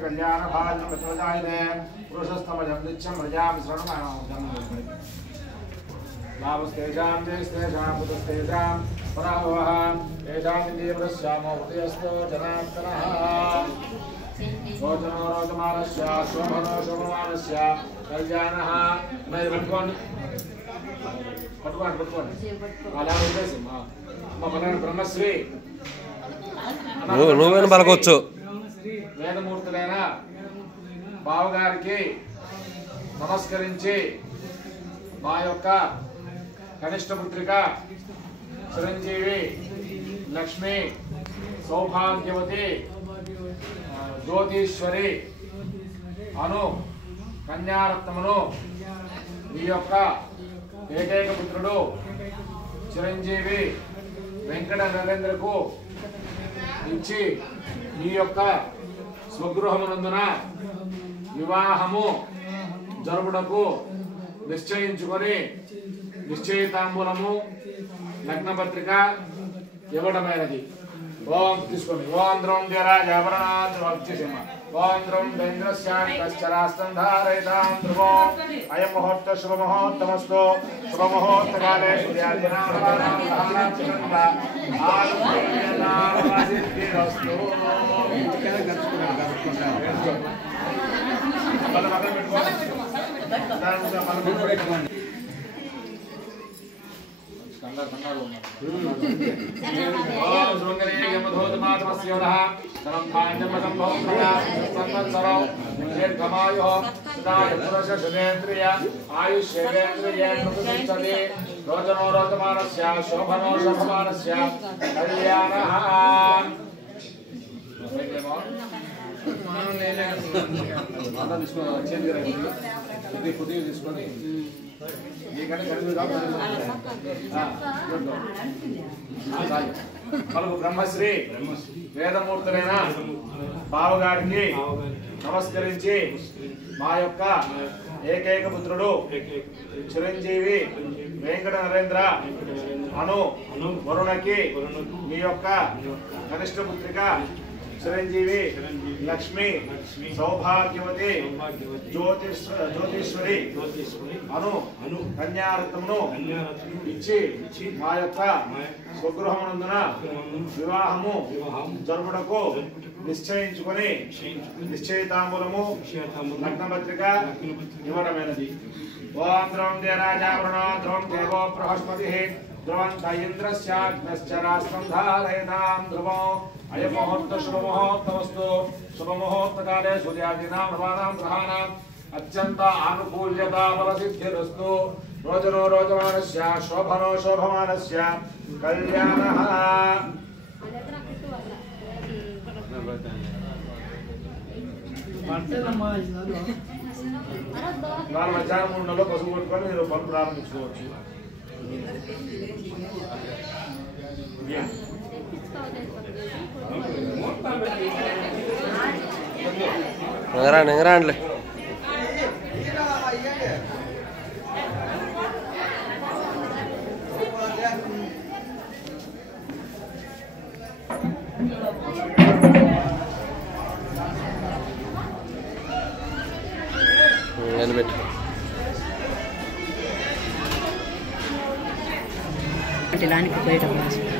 कल्याण भाजन पुरुषस्तमजं नित्यं व्रजामि शरणं लाभस्तेजां जयस्तेजां पुतस्तेजां पराभवः तेजां देवरस्यामो हृदयस्तो जनार्दनः रोचनो रोचमानस्य शोभनो शोभमानस्य कल्याणः नैवत्वन् पट्वन् अला उद्देश्य మన బ్రహ్మశ్రీ నువ్వేన పలకొచ్చు వేదమూర్తులైన బావగారికి నమస్కరించి మా యొక్క కనిష్ట పుత్రిక చిరంజీవి లక్ష్మి సౌభాగ్యవతి జ్యోతిశ్వరి అను కన్యారత్నమును ఈ యొక్క ఏకైక పుత్రుడు చిరంజీవి వెంకట నరేంద్రకు ఇచ్చి ఈ యొక్క స్వగృహమునందున వివాహము జరుపుటకు నిశ్చయించుకొని నిశ్చయితాంబూలము లగ్నపత్రిక ఇవ్వడమైనది. ఓం తీసుకోండి. ఓం ద్రోం జరాజాభరణాద్రవక్షిమ ఓం ద్రోం దైంద్రస్యాష్టరాస్తం ధారయితాం ధ్రువో అయం ముహూర్త శుభముహూర్తమస్తు శుభముహూర్తకాలే సూర్యాదినామస్తు శోభనో శోభమానస్య కళ్యాణః తీసుకొని మనకు బ్రహ్మశ్రీ వేదమూర్తులైన బావగారికి నమస్కరించి మా యొక్క ఏకైక పుత్రుడు చిరంజీవి వెంకట నరేంద్ర అను వరుణకి మీ యొక్క కనిష్ట పుత్రిక చిరంజీవి లక్ష్మి సౌభాగ్యవతి జ్యోతిశ్వరి అను కన్యారత్నమును ఇచ్చి మా యొక్క స్వగృహమునందున వివాహము జరుపుటకు నిశ్చయించుకొని నిశ్చయితాంబూలము లగ్నపత్రిక ఇవ్వడమైనది. ఓం ద్రోం దేరాజావరణో ద్రోం దేవో బృహస్పతి ధ్రువంత ఇంద్రస్యాగ్నశ్చరాస్తం ధారయతాం ధ్రువో అయం ముహూర్త శుభముహూర్తమస్తు శుభముహూర్తకాలే సూర్యాదీనాం నవానాం గ్రహాణాం అత్యంత ఆనుకూల్యతా ఫలసిద్ధిరస్తు రోజనో రోజమానస్య శోభనో శోభమానస్య కళ్యాణః. ఇవాళ మధ్యాహ్నం 3 నెలలు పసుపు కొట్టుకొని మీరు పనులు ప్రారంభించుకోవచ్చు. ఎగరాండి ఇలాంటి పోయేటప్పుడు